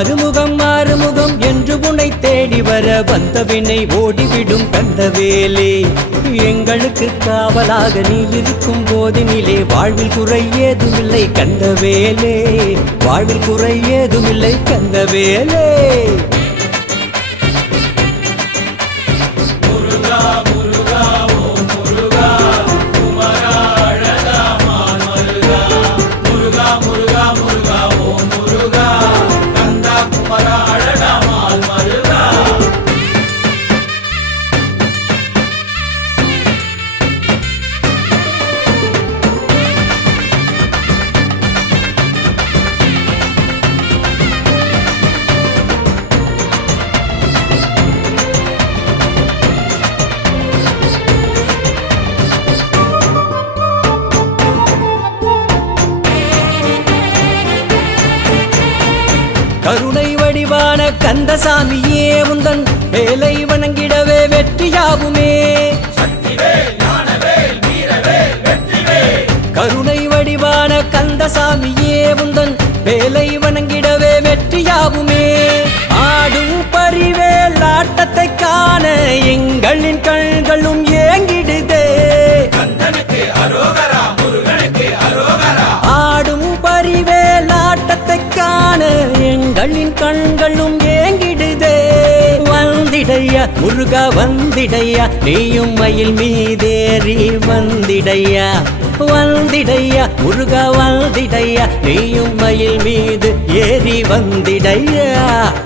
ஆறுமுகம் என்று உன்னை தேடி வர வந்தவினை ஓடிவிடும் கந்தவேலே. எங்களுக்கு காவலாக நீ இருக்கும் போதினிலே வாழ்வில் குறை ஏதுமில்லை கந்தவேலே, வாழ்வில் குறை ஏதுமில்லை கந்தவேலே. கருணை வடிவான கந்தசாமியே உந்தன் வேலை வணங்கிடவே வெற்றியாகுமே. கருணை வடிவான கந்தசாமியே உந்தன் வேலை வணங்கிடவே வெற்றியாகுமே. ஆடும் பரிவேல் ஆட்டத்தை காண எங்களின் கண்களும் ஏங்கிடுதே. ஆடும் பரிவேல் ஆட்டத்தை காண எங்களின் கண்களும் ஏங்கிடுதே. வந்திடையா முருகா வந்திடையா, நீயும் மயில் மீதேறி வந்திடையா. வந்திடையா முருகா வந்திடையா, நீயும் மயில் மீது ஏறி வந்திடையா.